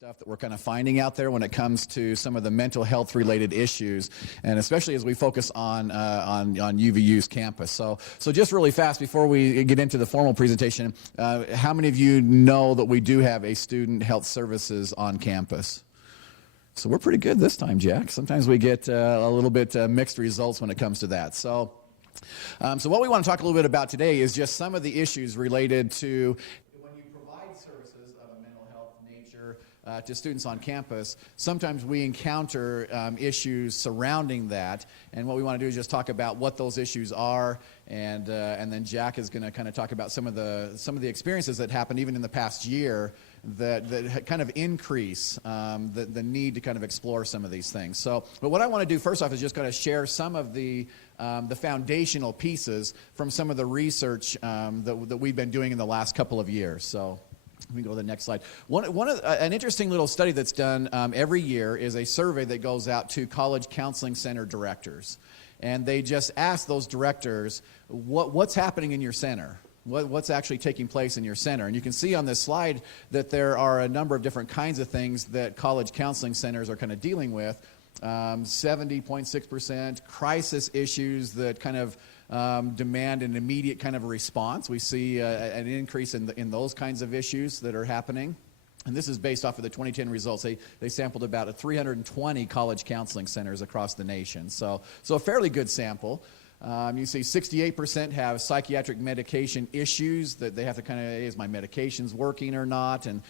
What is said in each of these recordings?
Stuff that we're kind of finding out there when it comes to some of the mental health related issues, and especially as we focus on UVU's campus. So just really fast before we get into the formal presentation, how many of you know that we do have a student health services on campus? So we're pretty good this time, Jack. Sometimes we get a little bit mixed results when it comes to that. So what we want to talk a little bit about today is just some of the issues related to to students on campus. Sometimes we encounter issues surrounding that, and what we want to do is just talk about what those issues are, and then Jack is going to kind of talk about some of the experiences that happened even in the past year that kind of increase the need to kind of explore some of these things. But what I want to do first off is just kind of share some of the foundational pieces from some of the research that we've been doing in the last couple of years. So let me go to the next slide. An interesting little study that's done every year is a survey that goes out to college counseling center directors. And they just ask those directors, what's happening in your center? What's actually taking place in your center? And you can see on this slide that there are a number of different kinds of things that college counseling centers are kind of dealing with. 70.6% crisis issues that kind of demand an immediate kind of response. We see an increase in those kinds of issues that are happening. And this is based off of the 2010 results. They sampled about 320 college counseling centers across the nation. So a fairly good sample. You see 68% have psychiatric medication issues that they have to kind of, is my medications working or not? And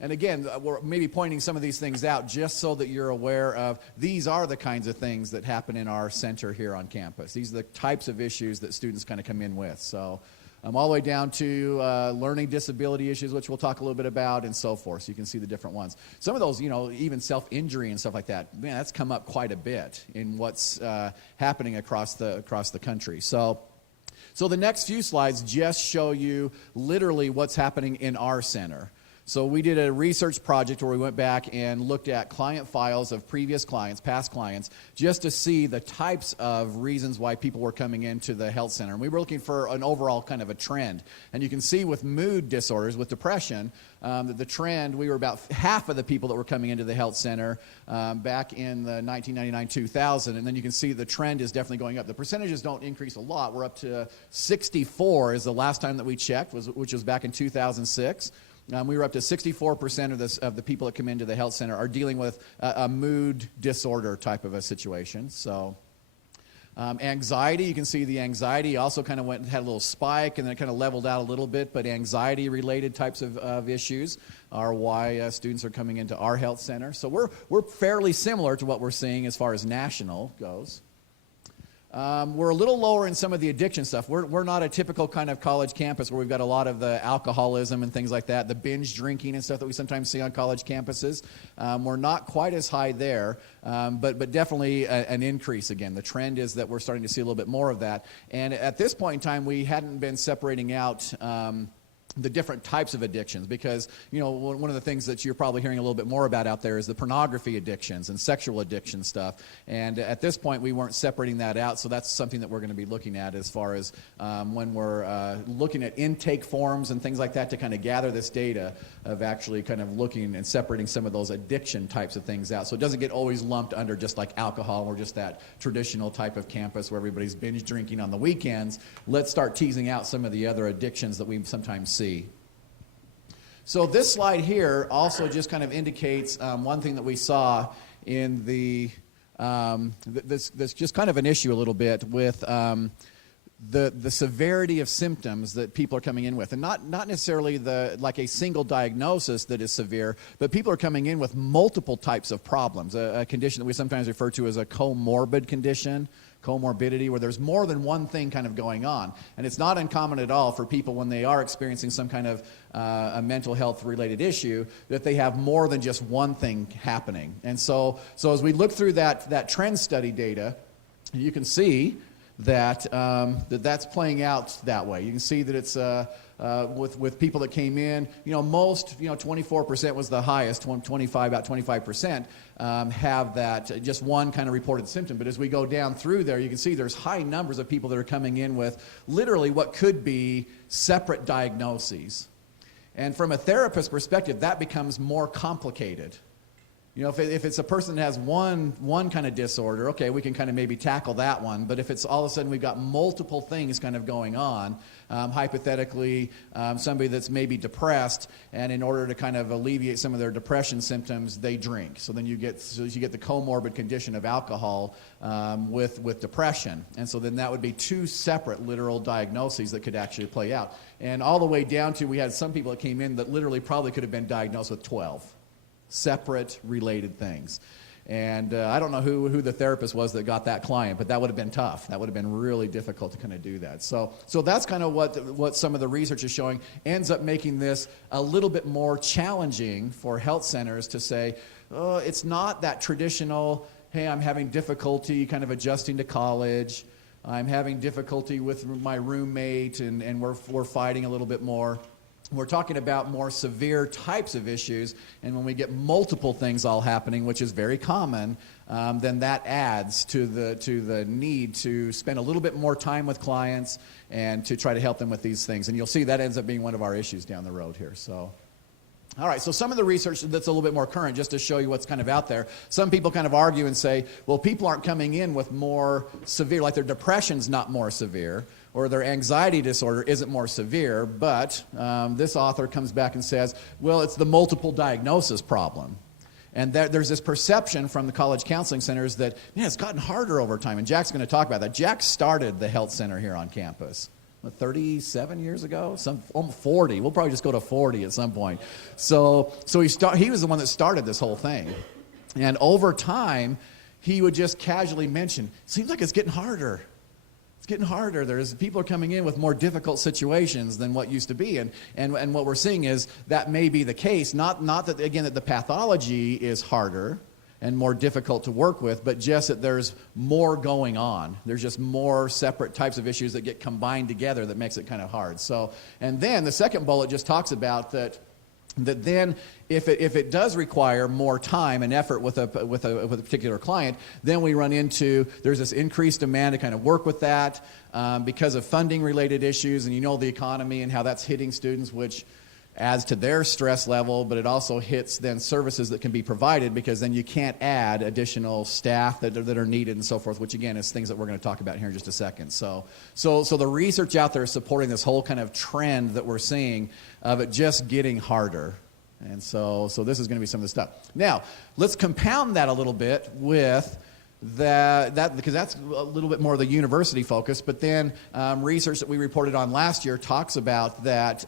again, we're maybe pointing some of these things out just so that you're aware of these are the kinds of things that happen in our center here on campus. These are the types of issues that students kind of come in with. So all the way down to learning disability issues, which we'll talk a little bit about, and so forth. So you can see the different ones. Some of those, even self-injury and stuff like that, man, that's come up quite a bit in what's happening across the country. So the next few slides just show you literally what's happening in our center. So we did a research project where we went back and looked at client files of previous clients, past clients, just to see the types of reasons why people were coming into the health center. And we were looking for an overall kind of a trend. And you can see with mood disorders, with depression, that the trend, we were about half of the people that were coming into the health center back in the 1999-2000. And then you can see the trend is definitely going up. The percentages don't increase a lot. We're up to 64 is the last time that we checked, which was back in 2006. We were up to 64% of the people that come into the health center are dealing with a mood disorder type of a situation. So anxiety, you can see the anxiety also kind of had a little spike and then it kind of leveled out a little bit, but anxiety-related types of issues are why students are coming into our health center. So we're fairly similar to what we're seeing as far as national goes. We're a little lower in some of the addiction stuff. We're not a typical kind of college campus where we've got a lot of the alcoholism and things like that, the binge drinking and stuff that we sometimes see on college campuses. We're not quite as high there, but definitely an increase again. The trend is that we're starting to see a little bit more of that. And at this point in time, we hadn't been separating out the different types of addictions, because one of the things that you're probably hearing a little bit more about out there is the pornography addictions and sexual addiction stuff, and at this point we weren't separating that out, so that's something that we're going to be looking at as far as when we're looking at intake forms and things like that to kind of gather this data of actually kind of looking and separating some of those addiction types of things out, so it doesn't get always lumped under just like alcohol or just that traditional type of campus where everybody's binge drinking on the weekends. Let's start teasing out some of the other addictions that we sometimes see. So this slide here also just kind of indicates one thing that we saw in the this just kind of an issue a little bit with the severity of symptoms that people are coming in with, and not necessarily like a single diagnosis that is severe, but people are coming in with multiple types of problems, a condition that we sometimes refer to as a comorbid condition, comorbidity, where there's more than one thing kind of going on. And it's not uncommon at all for people when they are experiencing some kind of a mental health related issue that they have more than just one thing happening. And so as we look through that trend study data, you can see that that's playing out that way. You can see that it's with people that came in, most, 24% was the highest, about 25% have that, just one kind of reported symptom. But as we go down through there, you can see there's high numbers of people that are coming in with literally what could be separate diagnoses. And from a therapist perspective, that becomes more complicated. You know, if it's a person that has one kind of disorder, okay, we can kind of maybe tackle that one. But if it's all of a sudden we've got multiple things kind of going on, hypothetically, somebody that's maybe depressed, and in order to kind of alleviate some of their depression symptoms, they drink. So then you get the comorbid condition of alcohol with depression. And so then that would be two separate literal diagnoses that could actually play out. And all the way down to, we had some people that came in that literally probably could have been diagnosed with 12 separate related things. And I don't know who the therapist was that got that client, but that would have been tough. That would have been really difficult to kind of do that. So that's kind of what some of the research is showing, ends up making this a little bit more challenging for health centers to say, oh, it's not that traditional, hey, I'm having difficulty kind of adjusting to college, I'm having difficulty with my roommate, and we're fighting a little bit more. We're talking about more severe types of issues, and when we get multiple things all happening, which is very common, then that adds to the need to spend a little bit more time with clients and to try to help them with these things. And you'll see that ends up being one of our issues down the road here. So, all right, so some of the research that's a little bit more current, just to show you what's kind of out there. Some people kind of argue and say, well, people aren't coming in with more severe, like their depression's not more severe, or their anxiety disorder isn't more severe, but this author comes back and says, well, it's the multiple diagnosis problem. And there's this perception from the college counseling centers that, yeah, it's gotten harder over time. And Jack's going to talk about that. Jack started the health center here on campus 37 years ago, almost 40. We'll probably just go to 40 at some point. So he was the one that started this whole thing. And over time, he would just casually mention, seems like it's getting harder. It's getting harder. People are coming in with more difficult situations than what used to be. And what we're seeing is that may be the case. Not that, again, that the pathology is harder and more difficult to work with, but just that there's more going on. There's just more separate types of issues that get combined together that makes it kind of hard. So, and then the second bullet just talks about that then if it does require more time and effort with a particular client, then we run into, there's this increased demand to kind of work with that because of funding related issues, and you know the economy and how that's hitting students, which adds to their stress level, but it also hits then services that can be provided, because then you can't add additional staff that are needed and so forth, which again is things that we're going to talk about here in just a second. So the research out there is supporting this whole kind of trend that we're seeing of it just getting harder. And so this is going to be some of the stuff. Now, let's compound that a little bit with that because that's a little bit more of the university focus, but then research that we reported on last year talks about that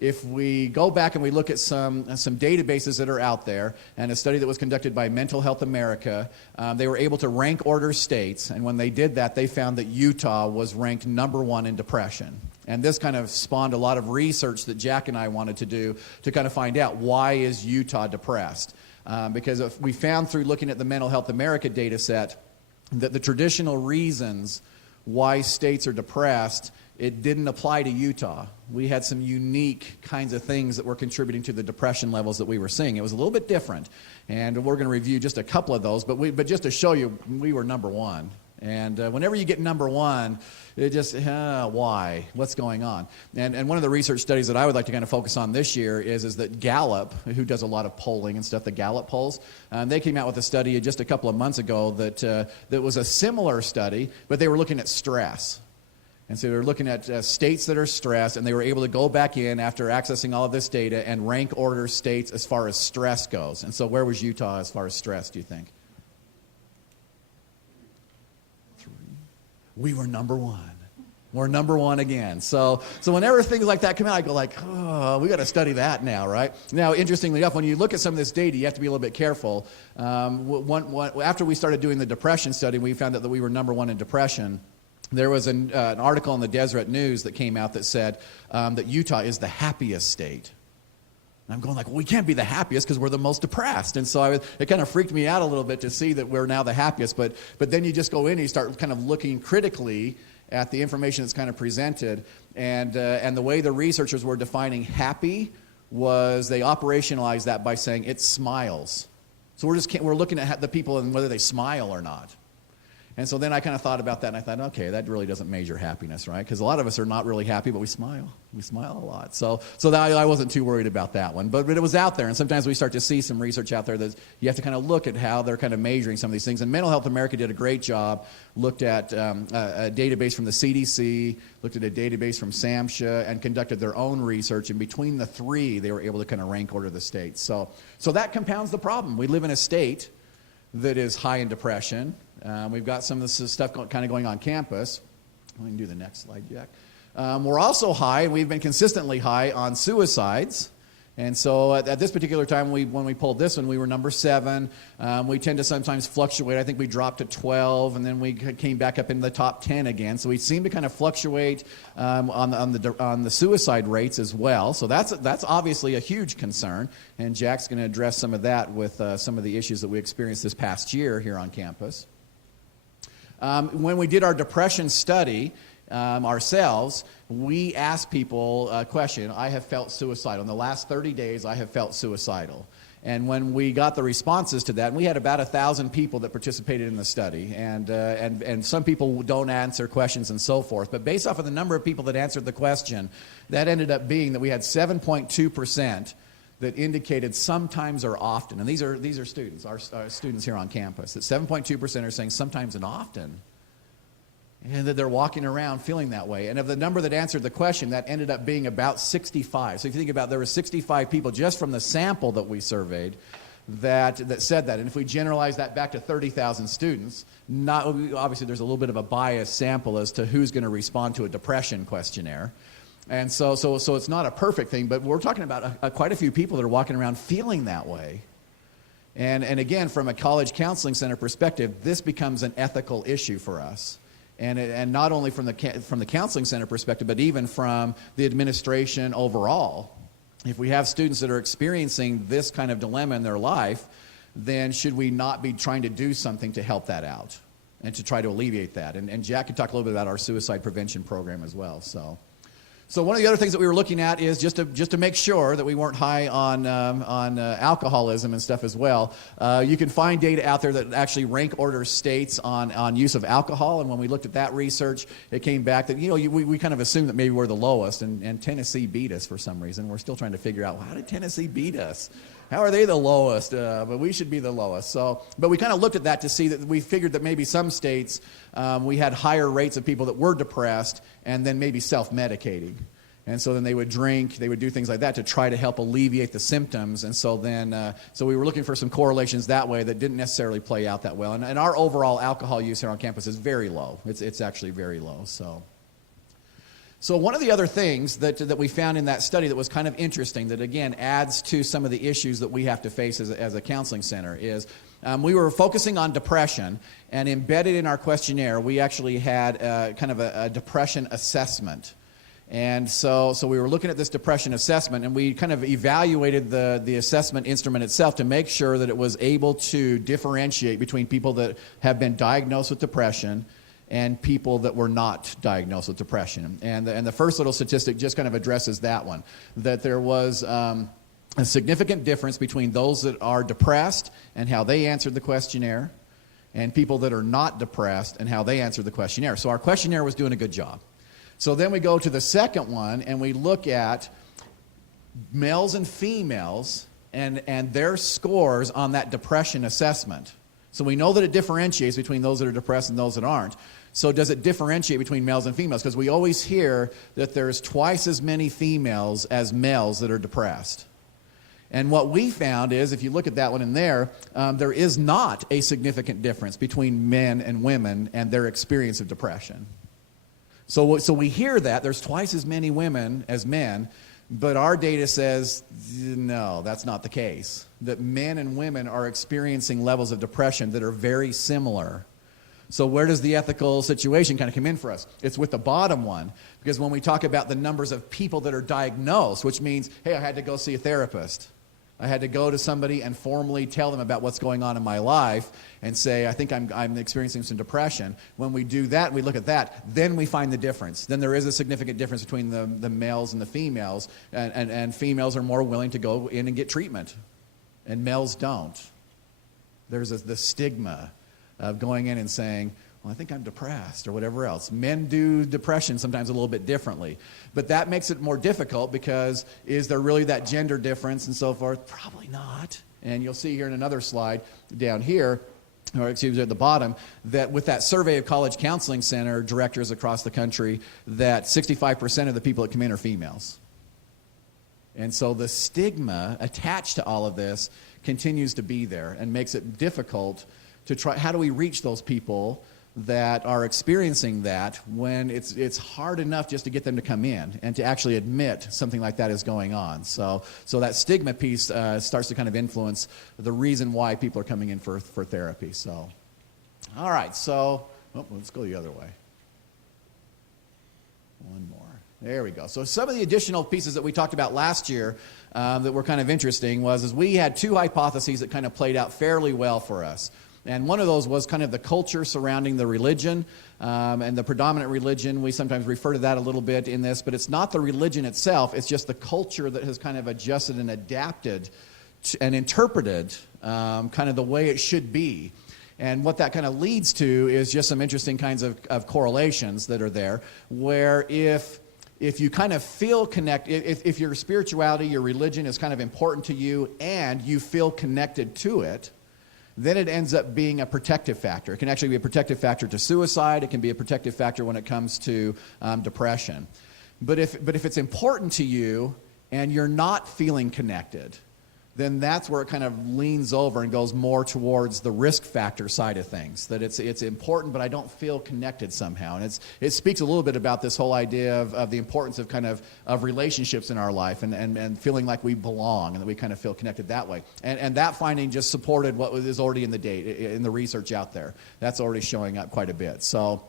if we go back and we look at some databases that are out there, and a study that was conducted by Mental Health America, they were able to rank order states, and when they did that, they found that Utah was ranked #1 in depression. And this kind of spawned a lot of research that Jack and I wanted to do to kind of find out, why is Utah depressed? Because if we found through looking at the Mental Health America data set that the traditional reasons why states are depressed, it didn't apply to Utah. We had some unique kinds of things that were contributing to the depression levels that we were seeing. It was a little bit different, and we're going to review just a couple of those, but just to show you, we were #1. And whenever you get #1, it just, why? What's going on? And one of the research studies that I would like to kind of focus on this year is that Gallup, who does a lot of polling and stuff, the Gallup polls, they came out with a study just a couple of months ago that was a similar study, but they were looking at stress. And so they were looking at states that are stressed, and they were able to go back in after accessing all of this data and rank order states as far as stress goes. And so where was Utah as far as stress, do you think? We were #1. We're #1 again. So whenever things like that come out, I go like, oh, we got to study that now, right? Now, interestingly enough, when you look at some of this data, you have to be a little bit careful. After we started doing the depression study, we found out that we were #1 in depression. There was an article in the Deseret News that came out that said that Utah is the happiest state. And I'm going like, well, we can't be the happiest because we're the most depressed. And so it kind of freaked me out a little bit to see that we're now the happiest. But then you just go in and you start kind of looking critically at the information that's kind of presented. And the way the researchers were defining happy was they operationalized that by saying it smiles. So we're looking at the people and whether they smile or not. And so then I kind of thought about that, and I thought, okay, that really doesn't measure happiness, right? Because a lot of us are not really happy, but we smile. We smile a lot. So I wasn't too worried about that one. But it was out there, and sometimes we start to see some research out there that you have to kind of look at how they're kind of measuring some of these things. And Mental Health America did a great job, looked at a database from the CDC, looked at a database from SAMHSA, and conducted their own research. And between the three, they were able to kind of rank order the states. So that compounds the problem. We live in a state that is high in depression. We've got some of this stuff kind of going on campus. We can do the next slide, Jack. We're also high, and we've been consistently high on suicides. And so at this particular time, when we pulled this one, we were number 7. We tend to sometimes fluctuate. I think we dropped to 12, and then we came back up into the top 10 again. So we seem to kind of fluctuate on the suicide rates as well. So that's obviously a huge concern. And Jack's going to address some of that with some of the issues that we experienced this past year here on campus. When we did our depression study ourselves, we asked people a question. I have felt suicidal. In the last 30 days, I have felt suicidal. And when we got the responses to that, and we had about 1,000 people that participated in the study, and some people don't answer questions and so forth. But based off of the number of people that answered the question, that ended up being that we had 7.2% that indicated sometimes or often. And these are students, our students here on campus. That 7.2% are saying sometimes and often. And that they're walking around feeling that way. And of the number that answered the question, that ended up being about 65. So if you think about it, there were 65 people just from the sample that we surveyed that said that. And if we generalize that back to 30,000 students, obviously there's a little bit of a biased sample as to who's going to respond to a depression questionnaire. And so it's not a perfect thing, but we're talking about quite a few people that are walking around feeling that way. And again, from a college counseling center perspective, this becomes an ethical issue for us. And not only from the counseling center perspective, but even from the administration overall. If we have students that are experiencing this kind of dilemma in their life, then should we not be trying to do something to help that out and to try to alleviate that? And Jack could talk a little bit about our suicide prevention program as well. So one of the other things that we were looking at is just to make sure that we weren't high on alcoholism and stuff as well. You can find data out there that actually rank order states on use of alcohol, and when we looked at that research, it came back that we kind of assumed that maybe we're the lowest, and Tennessee beat us for some reason. We're still trying to figure out, how did Tennessee beat us? How are they the lowest? But we should be the lowest. But we kind of looked at that to see that we figured that maybe some states we had higher rates of people that were depressed and then maybe self-medicating. And so then they would drink, they would do things like that to try to help alleviate the symptoms. And so then, so we were looking for some correlations that way that didn't necessarily play out that well. And our overall alcohol use here on campus is very low. It's actually very low. So one of the other things that we found in that study that was kind of interesting, that again adds to some of the issues that we have to face as a counseling center, is we were focusing on depression, and embedded in our questionnaire, we actually had kind of a depression assessment. And so we were looking at this depression assessment, and we kind of evaluated the assessment instrument itself to make sure that it was able to differentiate between people that have been diagnosed with depression and people that were not diagnosed with depression. And the first little statistic just kind of addresses that one, that there was a significant difference between those that are depressed and how they answered the questionnaire, and people that are not depressed and how they answered the questionnaire. So our questionnaire was doing a good job. So then we go to the second one, and we look at males and females and their scores on that depression assessment. So we know that it differentiates between those that are depressed and those that aren't. So does it differentiate between males and females? Because we always hear that there's twice as many females as males that are depressed. And what we found is, if you look at that one in there, there is not a significant difference between men and women and their experience of depression. So we hear that there's twice as many women as men, but our data says, no, that's not the case. That men and women are experiencing levels of depression that are very similar. So where does the ethical situation kind of come in for us? It's with the bottom one, because when we talk about the numbers of people that are diagnosed, which means, hey, I had to go see a therapist. I had to go to somebody and formally tell them about what's going on in my life and say, I think I'm experiencing some depression. When we do that, we look at that, then we find the difference. Then there is a significant difference between the males and the females, and females are more willing to go in and get treatment, and males don't. There's the stigma of going in and saying, well, I think I'm depressed or whatever else. Men do depression sometimes a little bit differently. But that makes it more difficult because is there really that gender difference and so forth? Probably not. And you'll see here in another slide down here, or excuse me, at the bottom, that with that survey of college counseling center directors across the country, that 65% of the people that come in are females. And so the stigma attached to all of this continues to be there and makes it difficult to try. How do we reach those people that are experiencing that when it's hard enough just to get them to come in and to actually admit something like that is going on? So that stigma piece starts to kind of influence the reason why people are coming in for therapy. So, all right, so let's go the other way. One more. There we go. So some of the additional pieces that we talked about last year that were kind of interesting was we had two hypotheses that kind of played out fairly well for us. And one of those was kind of the culture surrounding the religion and the predominant religion. We sometimes refer to that a little bit in this, but it's not the religion itself. It's just the culture that has kind of adjusted and adapted and interpreted kind of the way it should be. And what that kind of leads to is just some interesting kinds of correlations that are there, where if you kind of feel connected, if your spirituality, your religion is kind of important to you and you feel connected to it, then it ends up being a protective factor. It can actually be a protective factor to suicide. It can be a protective factor when it comes to depression. But if it's important to you and you're not feeling connected, then that's where it kind of leans over and goes more towards the risk factor side of things. That it's important, but I don't feel connected somehow. And it speaks a little bit about this whole idea of the importance of kind of relationships in our life and feeling like we belong and that we kind of feel connected that way. And that finding just supported what is already in the research out there. That's already showing up quite a bit. So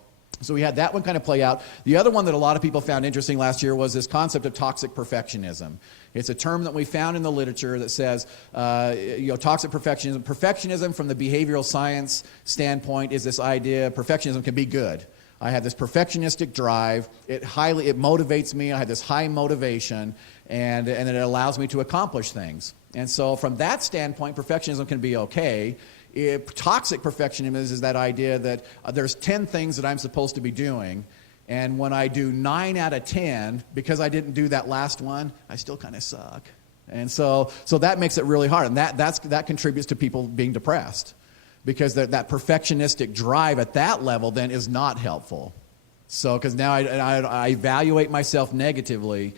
we had that one kind of play out. The other one that a lot of people found interesting last year was this concept of toxic perfectionism. It's a term that we found in the literature that says, toxic perfectionism. Perfectionism from the behavioral science standpoint is this idea perfectionism can be good. I have this perfectionistic drive. It motivates me. I have this high motivation, and it allows me to accomplish things. And so from that standpoint, perfectionism can be okay. Toxic perfectionism is that idea that there's 10 things that I'm supposed to be doing, and when I do 9 out of 10, because I didn't do that last one, I still kind of suck. And so that makes it really hard, and that contributes to people being depressed, because that perfectionistic drive at that level then is not helpful. So because now I evaluate myself negatively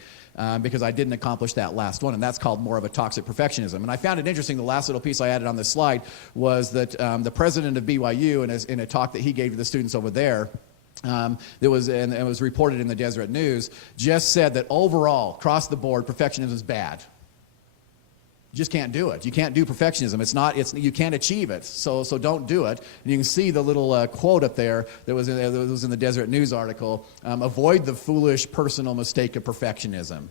because I didn't accomplish that last one, and that's called more of a toxic perfectionism. And I found it interesting, the last little piece I added on this slide was that the president of BYU, in a talk that he gave to the students over there, it was reported in the Deseret News, just said that overall, across the board, perfectionism is bad. You just can't do it. You can't do perfectionism. You can't achieve it. So don't do it. And you can see the little quote up there that was in the Deseret News article. Avoid the foolish personal mistake of perfectionism.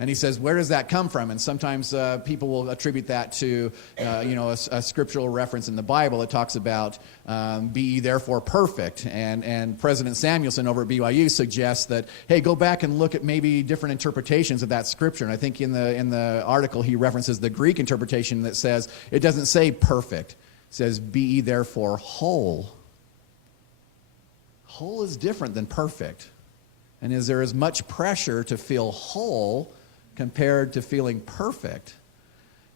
And he says, where does that come from? And sometimes people will attribute that to, a scriptural reference in the Bible that talks about be ye therefore perfect. And President Samuelson over at BYU suggests that, hey, go back and look at maybe different interpretations of that scripture. And I think in the article he references the Greek interpretation that says, it doesn't say perfect. It says, be ye therefore whole. Whole is different than perfect. And is there as much pressure to feel whole compared to feeling perfect?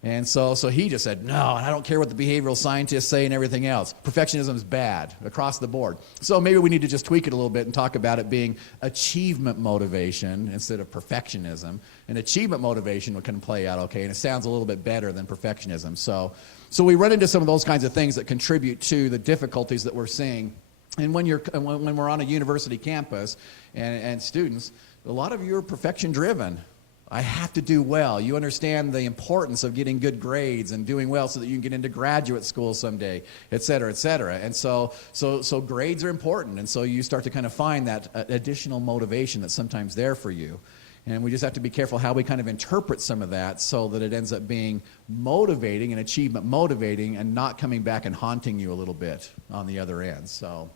And so he just said, no, I don't care what the behavioral scientists say and everything else. Perfectionism is bad across the board. So maybe we need to just tweak it a little bit and talk about it being achievement motivation instead of perfectionism. And achievement motivation can play out okay, and it sounds a little bit better than perfectionism. So we run into some of those kinds of things that contribute to the difficulties that we're seeing. And when we're on a university campus and students, a lot of you are perfection driven. I have to do well. You understand the importance of getting good grades and doing well so that you can get into graduate school someday, et cetera, et cetera. And so grades are important. And so you start to kind of find that additional motivation that's sometimes there for you. And we just have to be careful how we kind of interpret some of that so that it ends up being motivating and achievement motivating and not coming back and haunting you a little bit on the other end. So,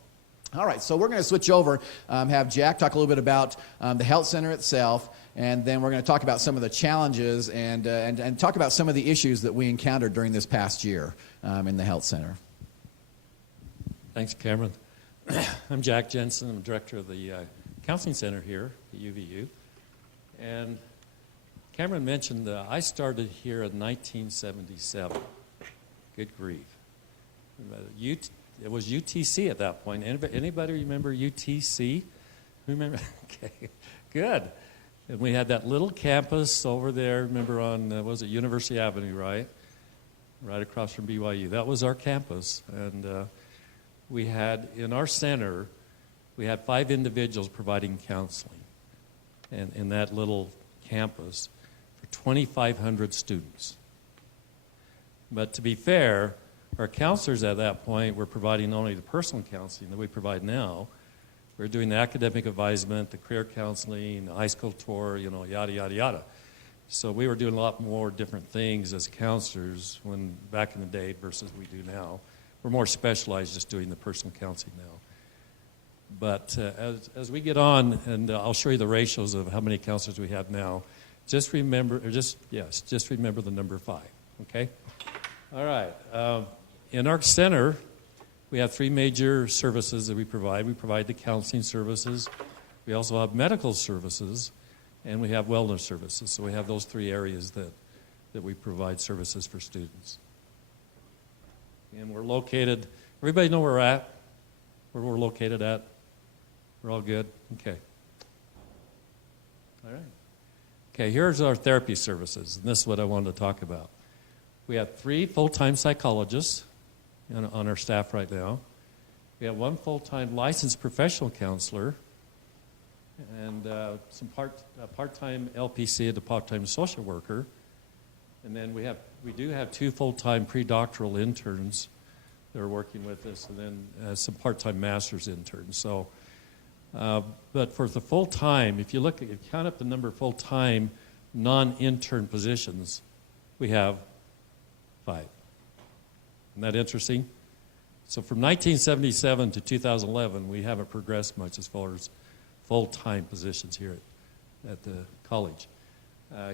all right, so we're going to switch over, have Jack talk a little bit about the health center itself, and then we're going to talk about some of the challenges and talk about some of the issues that we encountered during this past year in the health center. Thanks, Cameron. I'm Jack Jensen. I'm director of the Counseling Center here at UVU. And Cameron mentioned I started here in 1977. Good grief. It was UTC at that point. Anybody remember UTC? Remember? Okay, good. And we had that little campus over there, remember on, was it University Avenue, right? Right across from BYU. That was our campus. And we had, in our center, we had 5 individuals providing counseling in that little campus for 2,500 students. But to be fair, our counselors at that point were providing only the personal counseling that we provide now. We were doing the academic advisement, the career counseling, the high school tour, yada, yada, yada. So we were doing a lot more different things as counselors when back in the day versus we do now. We're more specialized just doing the personal counseling now. But as we get on, and I'll show you the ratios of how many counselors we have now, just remember the number 5, okay? All right. In our center, we have 3 major services that we provide. We provide the counseling services. We also have medical services, and we have wellness services. So we have those 3 areas that we provide services for students. And we're located, everybody know where we're at? Where we're located at? We're all good? Okay. All right. Okay, here's our therapy services, and this is what I wanted to talk about. We have 3 full-time psychologists on our staff right now. We have 1 full-time licensed professional counselor and some part-time LPC and a part-time social worker. And then we do have 2 full-time pre-doctoral interns that are working with us, and then some part-time master's interns. So, but for the full-time, if you count up the number of full-time non-intern positions, we have 5. Isn't that interesting? So from 1977 to 2011, we haven't progressed much as far as full-time positions here at the college.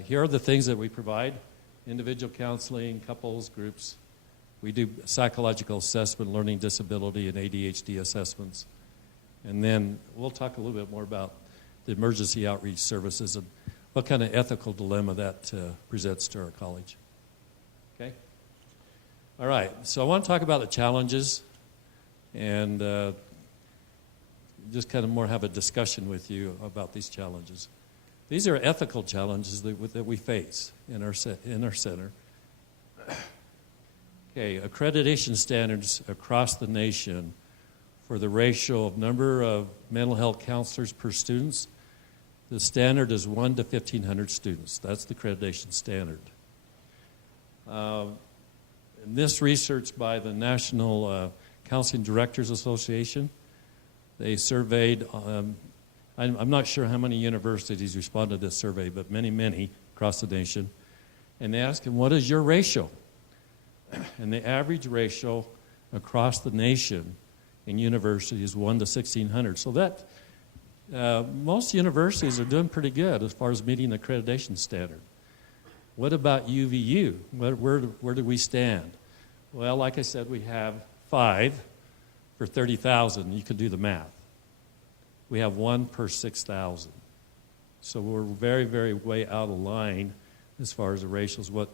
Here are the things that we provide: individual counseling, couples, groups. We do psychological assessment, learning disability, and ADHD assessments. And then we'll talk a little bit more about the emergency outreach services and what kind of ethical dilemma that presents to our college. Okay? All right, so I want to talk about the challenges and just kind of more have a discussion with you about these challenges. These are ethical challenges that we face in our center. Okay, accreditation standards across the nation for the ratio of number of mental health counselors per students. The standard is 1 to 1,500 students. That's the accreditation standard. And this research by the National Counseling Directors Association, they surveyed, I'm not sure how many universities responded to this survey, but many, many across the nation. And they asked them, what is your ratio? And the average ratio across the nation in universities is 1 to 1,600. So that most universities are doing pretty good as far as meeting the accreditation standard. What about UVU? Where do we stand? Well, like I said, we have 5 for 30,000. You can do the math. We have 1 per 6,000. So we're very, very way out of line as far as the ratios, what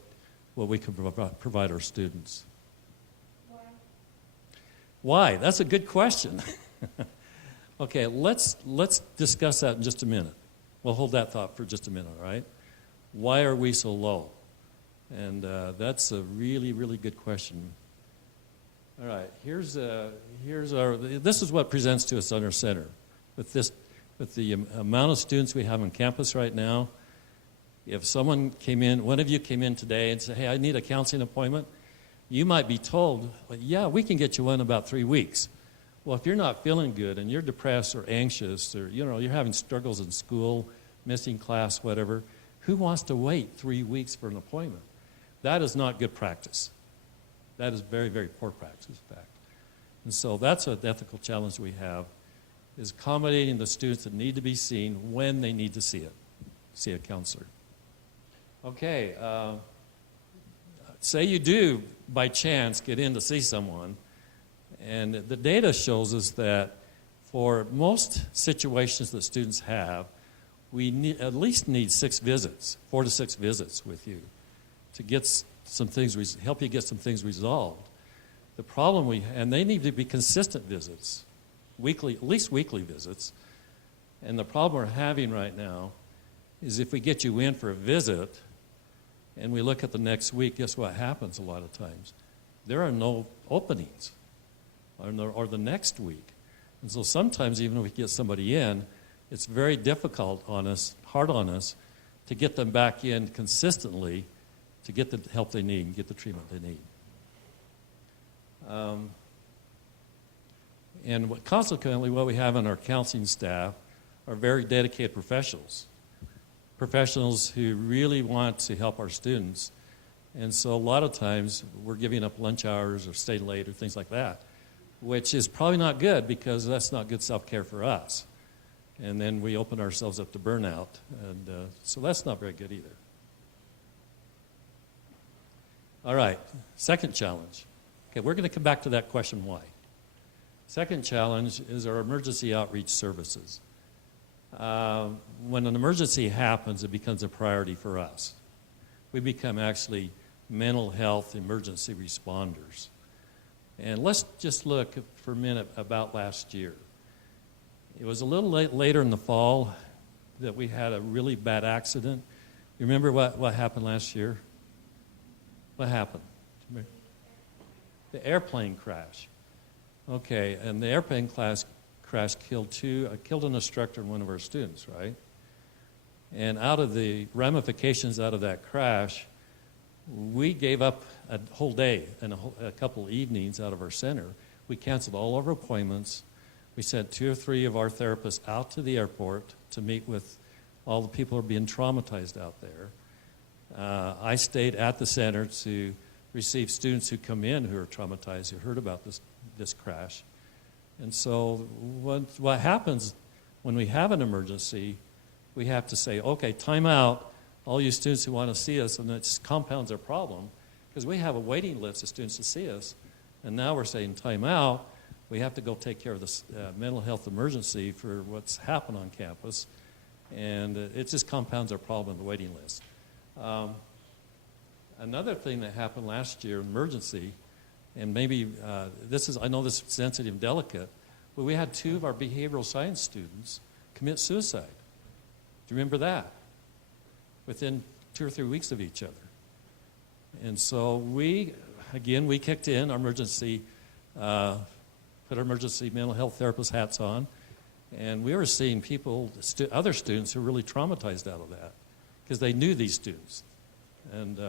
we can provide our students. Why? That's a good question. Okay, let's discuss that in just a minute. We'll hold that thought for just a minute, all right? Why are we so low? And that's a really, really good question. All right, here's our. This is what presents to us on our center. With the amount of students we have on campus right now, if someone came in, one of you came in today and said, "Hey, I need a counseling appointment," you might be told, "Well, yeah, we can get you one in about 3 weeks." Well, if you're not feeling good and you're depressed or anxious or you're having struggles in school, missing class, whatever, who wants to wait 3 weeks for an appointment? That is not good practice. That is very, very poor practice, in fact. And so that's an ethical challenge we have, is accommodating the students that need to be seen when they need to see a counselor. Okay, say you do, by chance, get in to see someone, and the data shows us that for most situations that students have, we at least need 6 visits, 4 to 6 visits with you to get some things, help you get some things resolved. The problem and they need to be consistent visits, weekly, at least weekly visits. And the problem we're having right now is if we get you in for a visit and we look at the next week, guess what happens a lot of times? There are no openings or the next week. And so sometimes even if we get somebody in, it's very difficult on us, hard on us, to get them back in consistently to get the help they need and get the treatment they need. And consequently, what we have in our counseling staff are very dedicated professionals who really want to help our students. And so a lot of times we're giving up lunch hours or staying late or things like that, which is probably not good because that's not good self-care for us. And then we open ourselves up to burnout, and so that's not very good either. All right, second challenge. Okay, we're going to come back to that question, why. Second challenge is our emergency outreach services. When an emergency happens, it becomes a priority for us. We become actually mental health emergency responders. And let's just look for a minute about last year. It was a little later in the fall that we had a really bad accident. You remember what happened last year? What happened? The airplane crash. Okay, and the airplane crash killed an instructor and one of our students, right? And out of the ramifications out of that crash, we gave up a whole day and a couple evenings out of our center. We canceled all of our appointments. We sent 2 or 3 of our therapists out to the airport to meet with all the people who are being traumatized out there. I stayed at the center to receive students who come in who are traumatized, who heard about this crash. And so what happens when we have an emergency, we have to say, okay, time out, all you students who want to see us, and it just compounds our problem, because we have a waiting list of students to see us, and now we're saying time out, we have to go take care of this mental health emergency for what's happened on campus, and it just compounds our problem in the waiting list. Another thing that happened last year, emergency, and maybe I know this is sensitive and delicate, but we had 2 of our behavioral science students commit suicide. Do you remember that? Within 2 or 3 weeks of each other. And so we kicked in our emergency, put our emergency mental health therapist hats on, and we were seeing other students who were really traumatized out of that because they knew these students. And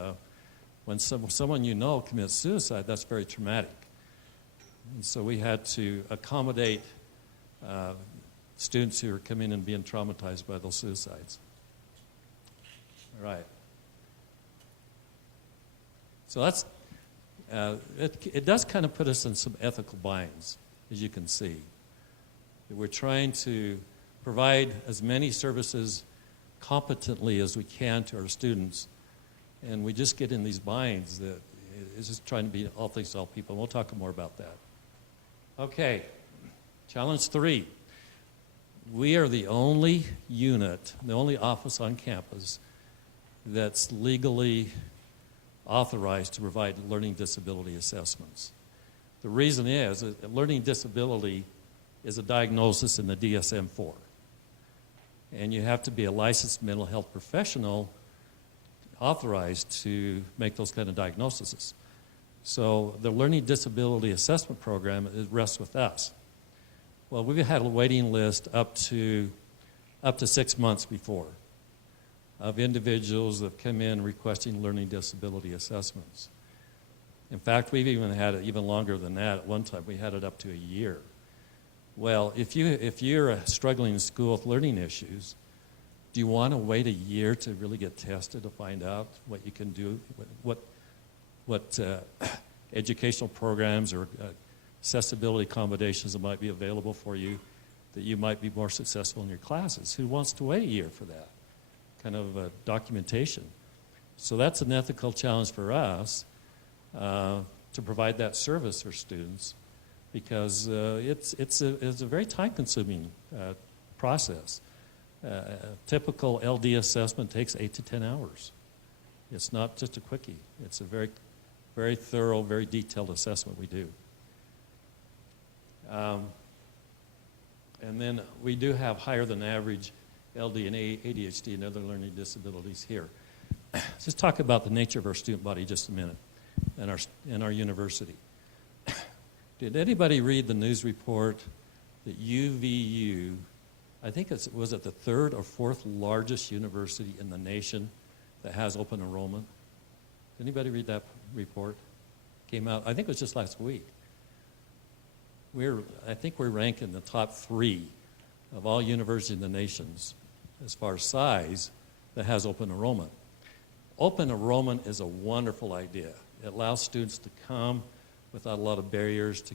when someone you know commits suicide, that's very traumatic. And so we had to accommodate students who are coming and being traumatized by those suicides. All right. So that's it does kind of put us in some ethical binds, as you can see. We're trying to provide as many services competently as we can to our students, and we just get in these binds that it's just trying to be all things to all people. And we'll talk more about that. Okay, challenge 3. We are the only unit, the only office on campus that's legally authorized to provide learning disability assessments. The reason is that learning disability is a diagnosis in the DSM-4. And you have to be a licensed mental health professional authorized to make those kind of diagnoses. So the learning disability assessment program rests with us. Well, we've had a waiting list up to 6 months before of individuals that come in requesting learning disability assessments. In fact, we've even had it even longer than that. At one time, we had it up to a year. Well, if you're struggling in school with learning issues, do you want to wait a year to really get tested to find out what you can do, what educational programs or accessibility accommodations that might be available for you that you might be more successful in your classes? Who wants to wait a year for that kind of documentation? So that's an ethical challenge for us to provide that service for students. because it's a very time-consuming process. A typical LD assessment takes 8 to 10 hours. It's not just a quickie. It's a very, very thorough, very detailed assessment we do. And then we do have higher than average LD and ADHD and other learning disabilities here. Let's just talk about the nature of our student body just a minute and our university. Did anybody read the news report that UVU, I think was it the third or fourth largest university in the nation that has open enrollment? Did anybody read that report? Came out, I think it was just last week. I think we're ranked in the top 3 of all universities in the nations as far as size that has open enrollment. Open enrollment is a wonderful idea. It allows students to come without a lot of barriers to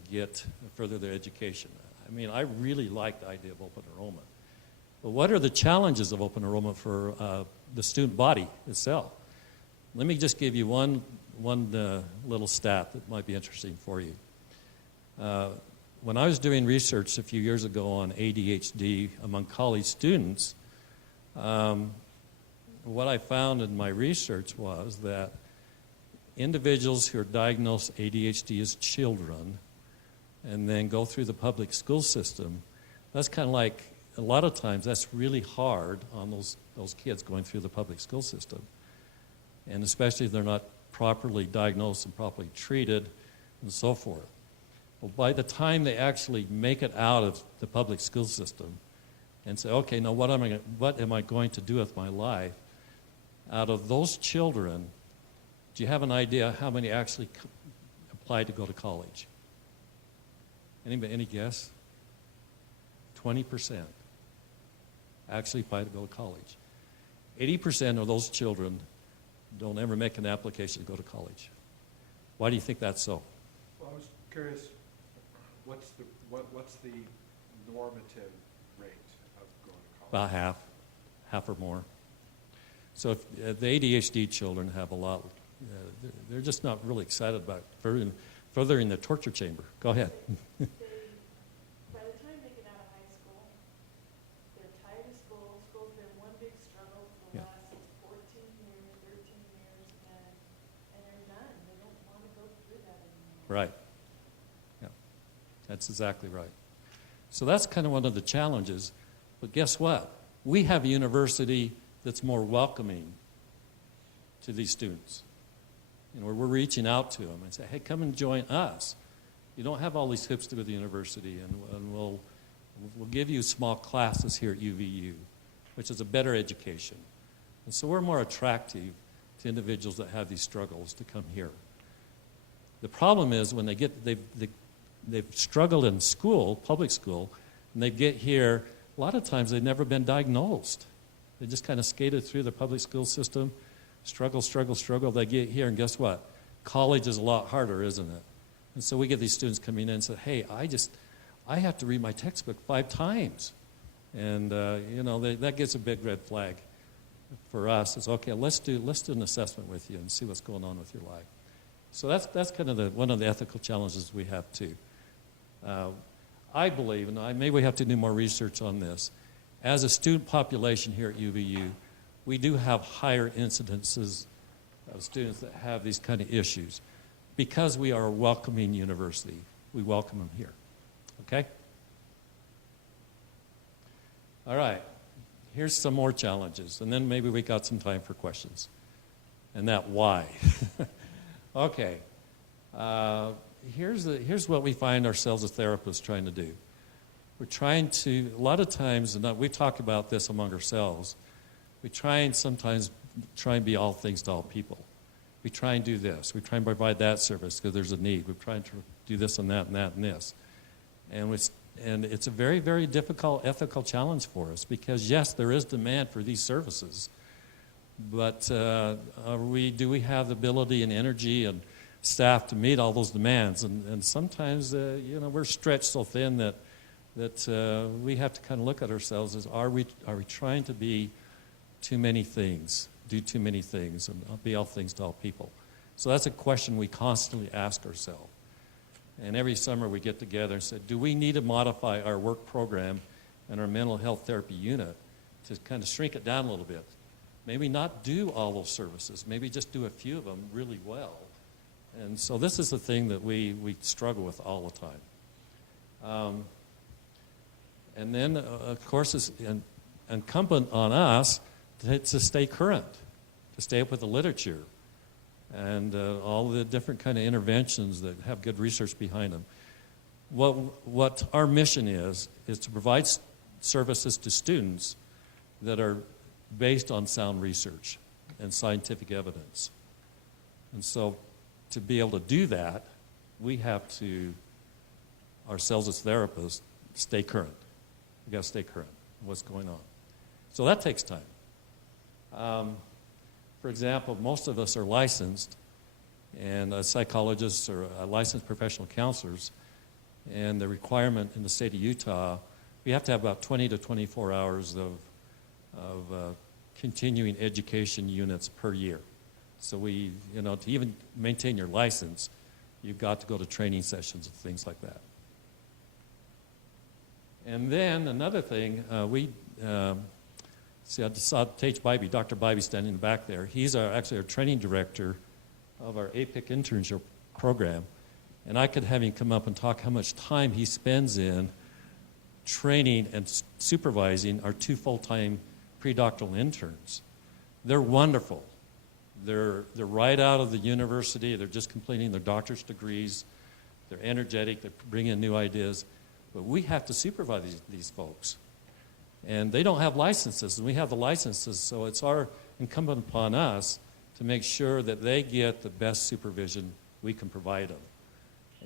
further their education. I mean, I really like the idea of open enrollment. But what are the challenges of open enrollment for the student body itself? Let me just give you one little stat that might be interesting for you. When I was doing research a few years ago on ADHD among college students, what I found in my research was that individuals who are diagnosed ADHD as children and then go through the public school system, that's kind of like, a lot of times that's really hard on those kids going through the public school system. And especially if they're not properly diagnosed and properly treated and so forth. Well, by the time they actually make it out of the public school system and say, okay, now what am I going to do with my life? Out of those children, do you have an idea how many actually apply to go to college? Anybody, any guess? 20% actually apply to go to college. 80% of those children don't ever make an application to go to college. Why do you think that's so? Well, I was curious, what's the normative rate of going to college? About half or more. So if the ADHD children have a lot, they're just not really excited about furthering the torture chamber. Go ahead. By the time they get out of high school, they're tired of school. School's been one big struggle for the last 14 years, 13 years, and they're done. They don't want to go through that anymore. Right. Yeah, that's exactly right. So that's kind of one of the challenges. But guess what? We have a university that's more welcoming to these students. You know, where we're reaching out to them and say, hey, come and join us. You don't have all these hoops to go to the university, and we'll give you small classes here at UVU, which is a better education. And so we're more attractive to individuals that have these struggles to come here. The problem is when they've struggled in school, public school, and they get here, a lot of times they've never been diagnosed. They just kind of skated through the public school system, struggle. They get here, and guess what? College is a lot harder, isn't it? And so we get these students coming in and say, hey, I have to read my textbook 5 times. And, that gets a big red flag for us. It's, okay, let's do an assessment with you and see what's going on with your life. So that's kind of one of the ethical challenges we have, too. I believe, and maybe we have to do more research on this, as a student population here at UVU, we do have higher incidences of students that have these kind of issues because we are a welcoming university. We welcome them here. Okay? All right. Here's some more challenges, and then maybe we got some time for questions. And that why. Okay. Here's what we find ourselves as therapists trying to do. We're trying to, a lot of times, and we talk about this among ourselves, we sometimes try and be all things to all people. We try and do this. We try and provide that service because there's a need. We're trying to do this and that and that and this. And it's a very, very difficult ethical challenge for us because, yes, there is demand for these services, but do we have the ability and energy and staff to meet all those demands? And sometimes, we're stretched so thin that we have to kind of look at ourselves as, are we trying to be too many things, do too many things, and be all things to all people? So that's a question we constantly ask ourselves. And every summer we get together and say, do we need to modify our work program and our mental health therapy unit to kind of shrink it down a little bit? Maybe not do all those services. Maybe just do a few of them really well. And so this is the thing that we struggle with all the time. And then, of course, it's incumbent on us to stay current, to stay up with the literature and all the different kind of interventions that have good research behind them. What our mission is to provide services to students that are based on sound research and scientific evidence. And so to be able to do that, we have to, ourselves as therapists, stay current. We've got to stay current on what's going on. So that takes time. For example, most of us are licensed, and psychologists or licensed professional counselors, and the requirement in the state of Utah, we have to have about 20 to 24 hours of continuing education units per year. So to even maintain your license, you've got to go to training sessions and things like that. And then another thing, see, I saw Dr. Bybee standing in the back there. He's actually our training director of our APIC internship program. And I could have him come up and talk how much time he spends in training and supervising our 2 full-time pre-doctoral interns. They're wonderful. They're right out of the university. They're just completing their doctor's degrees. They're energetic. They're bringing in new ideas. But we have to supervise these folks. And they don't have licenses, and we have the licenses, so it's incumbent upon us to make sure that they get the best supervision we can provide them,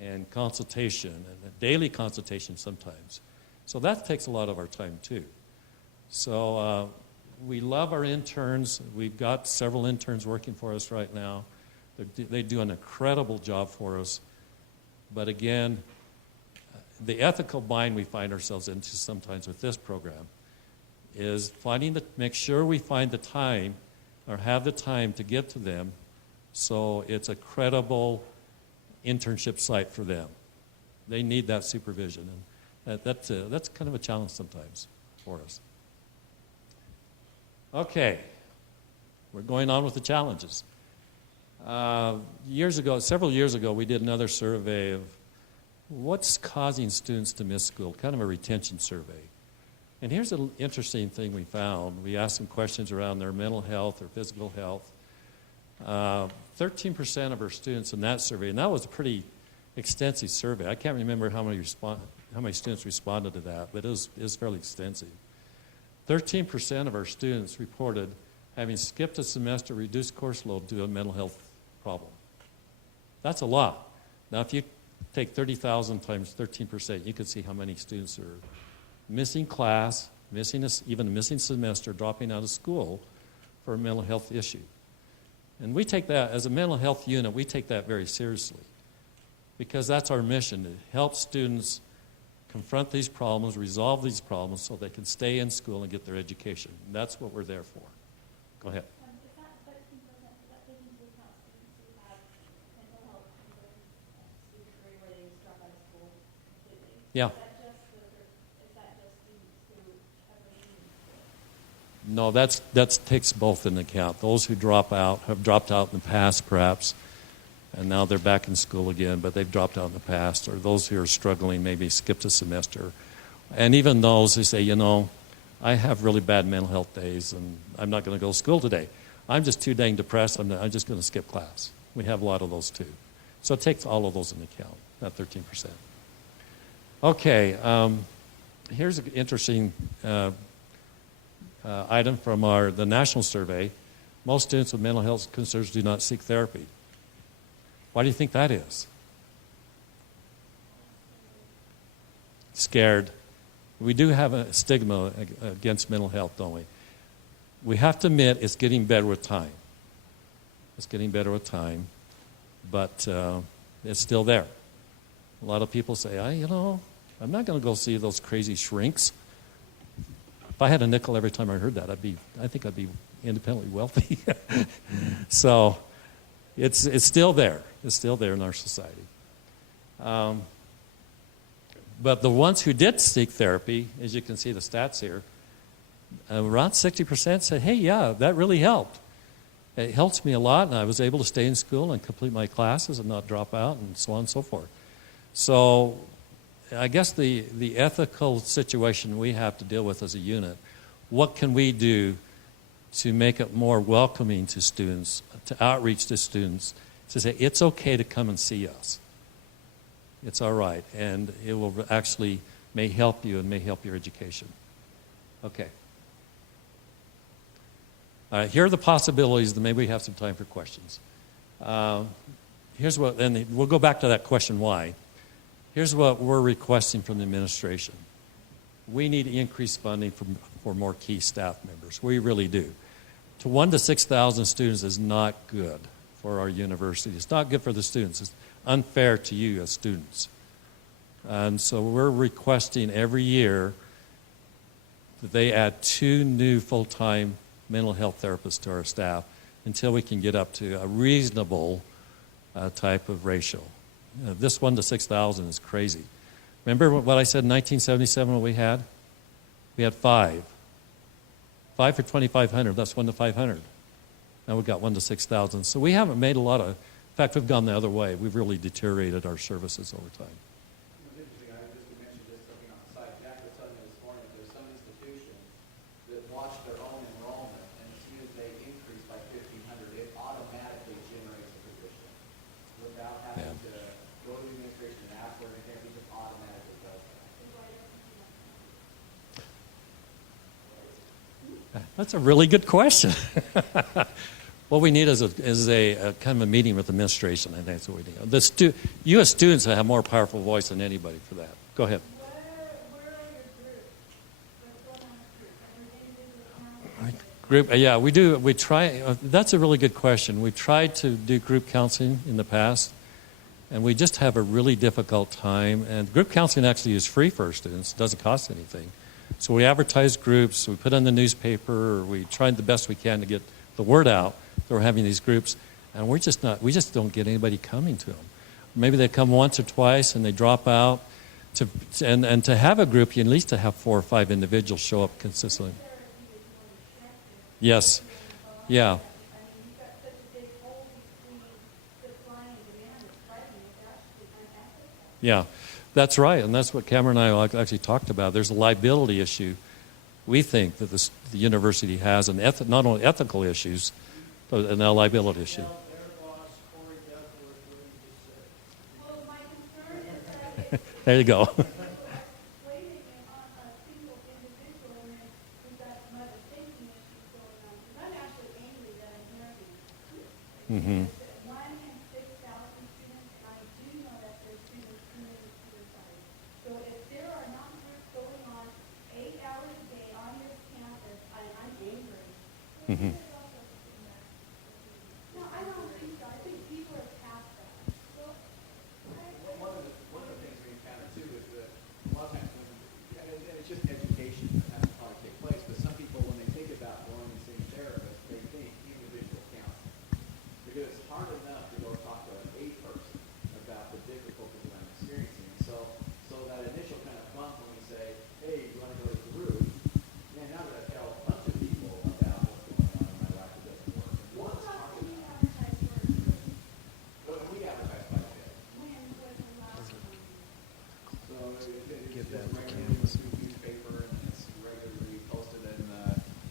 and consultation, and daily consultation sometimes. So that takes a lot of our time too. So we love our interns. We've got several interns working for us right now. They do an incredible job for us. But again, the ethical bind we find ourselves into sometimes with this program is make sure we find the time or have the time to get to them so it's a credible internship site for them. They need that supervision, and that's kind of a challenge sometimes for us. Okay, we're going on with the challenges. Several years ago, we did another survey of what's causing students to miss school, kind of a retention survey. And here's an interesting thing we found. We asked some questions around their mental health or physical health. 13% of our students in that survey, and that was a pretty extensive survey. I can't remember how many students responded to that, but it was fairly extensive. 13% of our students reported having skipped a semester, reduced course load due to a mental health problem. That's a lot. Now, if you take 30,000 times 13%, you can see how many students are missing class, even missing semester, dropping out of school for a mental health issue. And we take that, as a mental health unit, we take that very seriously because that's our mission, to help students confront these problems, resolve these problems so they can stay in school and get their education. And that's what we're there for. Go ahead. Is that 13%, is that taking into account students who have mental health concerns, students where they just drop out of school completely? Yeah. Is that just students who have remained in school? No, that takes both into account. Those who have dropped out in the past perhaps, and now they're back in school again, but they've dropped out in the past, or those who are struggling, maybe skipped a semester. And even those who say, I have really bad mental health days, and I'm not going to go to school today. I'm just too dang depressed, I'm just going to skip class. We have a lot of those too. So it takes all of those into account, that 13%. Okay, here's an interesting item from the national survey. Most students with mental health concerns do not seek therapy. Why do you think that is? Scared. We do have a stigma against mental health, don't we? We have to admit it's getting better with time. It's getting better with time, but it's still there. A lot of people say, I'm not going to go see those crazy shrinks. If I had a nickel every time I heard that, I think I'd be independently wealthy. So it's still there. It's still there in our society. But the ones who did seek therapy, as you can see the stats here, around 60% said, hey, yeah, that really helped. It helps me a lot, and I was able to stay in school and complete my classes and not drop out, and so on and so forth. So I guess the ethical situation we have to deal with as a unit, what can we do to make it more welcoming to students, to outreach to students, to say it's okay to come and see us. It's all right, and it will actually may help you and may help your education. Okay. All right, here are the possibilities, and maybe we have some time for questions. Here's what, and we'll go back to that question, why. Here's what we're requesting from the administration. We need increased funding for more key staff members. We really do. To 1,000 to 6,000 students is not good for our university. It's not good for the students. It's unfair to you as students. And so we're requesting every year that they add 2 new full-time mental health therapists to our staff until we can get up to a reasonable type of ratio. This 1 to 6,000 is crazy. Remember what I said in 1977 what we had? We had 5. 5 for 2,500, that's 1 to 500. Now we've got 1 to 6,000. So we haven't made a lot of, in fact, we've gone the other way. We've really deteriorated our services over time. Interesting, I just to mention just something on the side. Jack was telling me this morning, there's some institutions that watch their own enrollment, and as soon as they increase by 1,500, it automatically generates a position without having to go to the administration and ask for anything. It just automatically does that. That's a really good question. What we need is a kind of a meeting with administration. I think that's what we need. You as students have more powerful voice than anybody for that. Go ahead. Where are your groups? What's going on with groups? Group, yeah, we do. We try. That's a really good question. We've tried to do group counseling in the past, and we just have a really difficult time. And group counseling actually is free for our students. It doesn't cost anything. So we advertise groups. We put in the newspaper. We tried the best we can to get the word out that we're having these groups, and we just don't get anybody coming to them. Maybe they come once or twice and they drop out. And to have a group, you at least to have 4 or 5 individuals show up consistently. Yes. Yeah. I mean, you've got such a big hole between supply and demand, it's frightening, it's actually unethical. Yeah, that's right, and that's what Cameron and I actually talked about. There's a liability issue. We think that the university has not only ethical issues, but a liability issue. Well, my concern is that There you go. waiting on a single individual, and then we've got some other safety issues going on. Because I'm actually angry that I'm hearing this. Mm-hmm. 1 in 6,000 students, and I do know that there's students committing suicide. So if there are not groups going on 8 hours a day on this campus, I'm angry. Mm-hmm. No, I don't think so. I think people are past that. Well, One of the things we encounter too is that a lot of times, and it's just education that has to probably take place, but some people, when they think about going and seeing therapists, they think individual counseling. Because it's hard enough to go talk to a person about the difficulties that I'm experiencing. So that initial kind of bump when we say, hey, you want to go to the group? Man, now that I tell a bunch of people about what's going on in my life, it doesn't work. One, it's hard can you enough. advertise for a group? But we advertise quite a bit. When was the last one? So it's regularly through newspaper, and it's regularly posted, and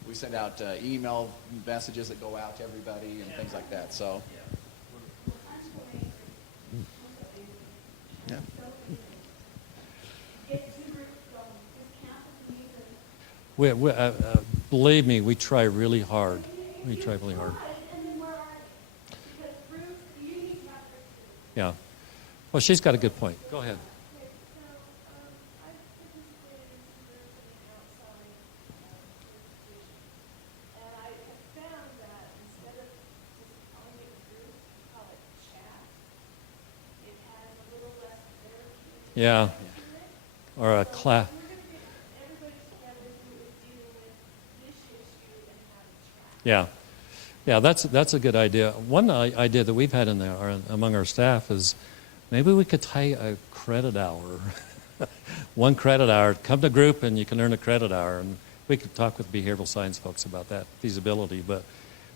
we send out email messages that go out to everybody and things like that. So. Yeah. Get 2 groups going. This campus needs a Believe me, we try really hard. We try really hard. And then where are they? Because groups, you need to have groups. Yeah. Well, she's got a good point. Go ahead. Okay, so I participated in some groups in the outside institution. And I have found that instead of just calling it groups, you call it chat. It has a little less therapy. Yeah. Or a class. We're going to get everybody together who is dealing with this issue and how to track. Yeah. Yeah, that's a good idea. One idea that we've had among our staff is maybe we could tie a credit hour, 1 credit hour, come to group and you can earn a credit hour. And we could talk with behavioral science folks about that feasibility. But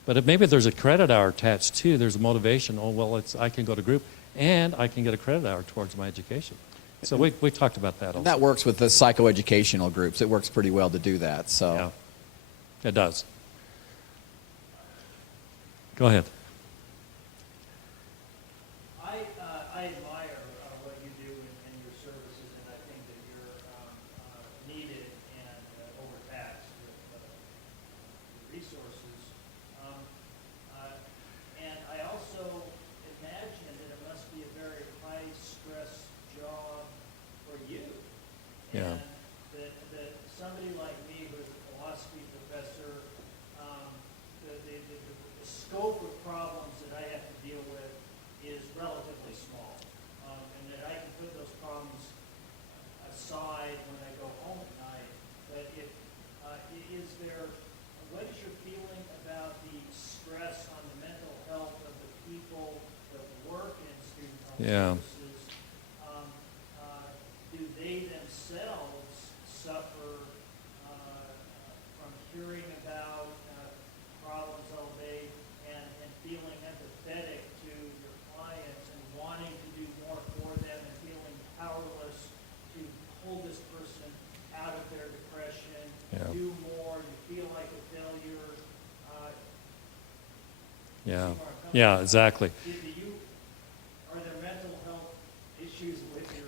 if maybe there's a credit hour attached too, there's a motivation. Oh, well, I can go to group and I can get a credit hour towards my education. So we talked about that also. And that works with the psychoeducational groups. It works pretty well to do that. So. Yeah, it does. Go ahead. I admire what you do in your services, and I think that you're needed and overtaxed with resources. And I also imagine that it must be a very high-stress job for you. Yeah. And that somebody like me, who's a philosophy professor, the scope of problems that I have to deal with is relatively small, and that I can put those problems aside when I go home at night. But what is your feeling about the stress on the mental health of the people that work in student health services? Do they themselves suffer from hearing about problems all day and feeling empathetic to your clients and wanting to do more for them and feeling powerless to pull this person out of their depression, do more, you feel like a failure? Yeah, exactly. Are there mental health issues with your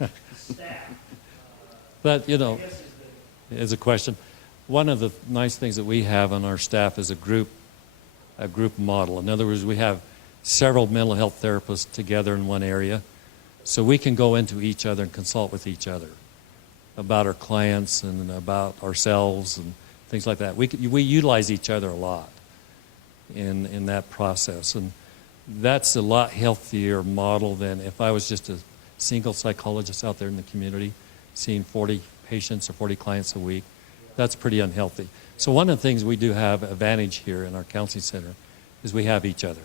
own staff? But, I guess is a question. One of the nice things that we have on our staff is a group model. In other words, we have several mental health therapists together in one area, so we can go into each other and consult with each other about our clients and about ourselves and things like that. We utilize each other a lot in that process, and that's a lot healthier model than if I was just a single psychologist out there in the community seeing 40 patients or 40 clients a week. That's pretty unhealthy. So one of the things we do have advantage here in our counseling center is we have each other.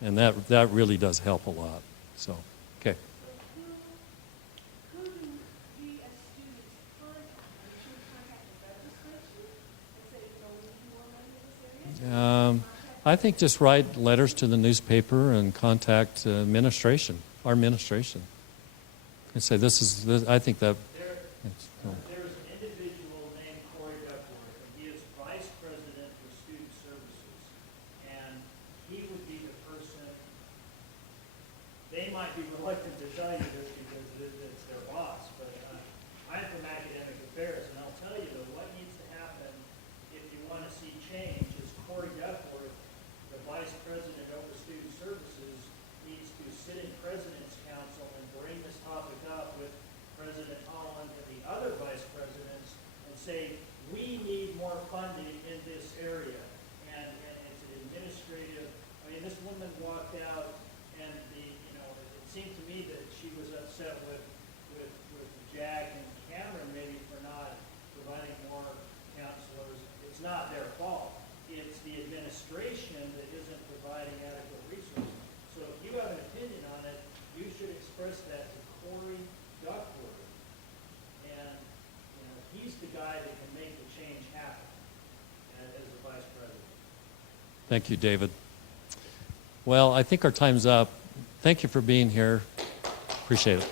And that really does help a lot. So, okay. Who do we as students contact? Should we contact the legislature and say, we need more money in this area? I think just write letters to the newspaper and contact administration, our administration. And say, I think that... There's an individual named Corey Duckworth, and he is vice president for student services. And he would be the person, they might be reluctant to tell you this because it's their boss, but I'm from academic affairs, and I'll tell you that what needs to happen if you want to see change is Corey Duckworth, the vice president over student services, needs to sit in president's council and bring this topic up with President Holland and the other vice presidents and say, we need more funding in this area. And it's an administrative, this woman walked out and it seemed to me that she was upset with Jack and Cameron maybe for not providing more counselors. It's not their fault. It's the administration that isn't providing adequate resources. So if you have an opinion on it, you should express that to Corey Duckworth. And he's the guy that can make the change happen as the vice president. Thank you, David. Well, I think our time's up. Thank you for being here. Appreciate it.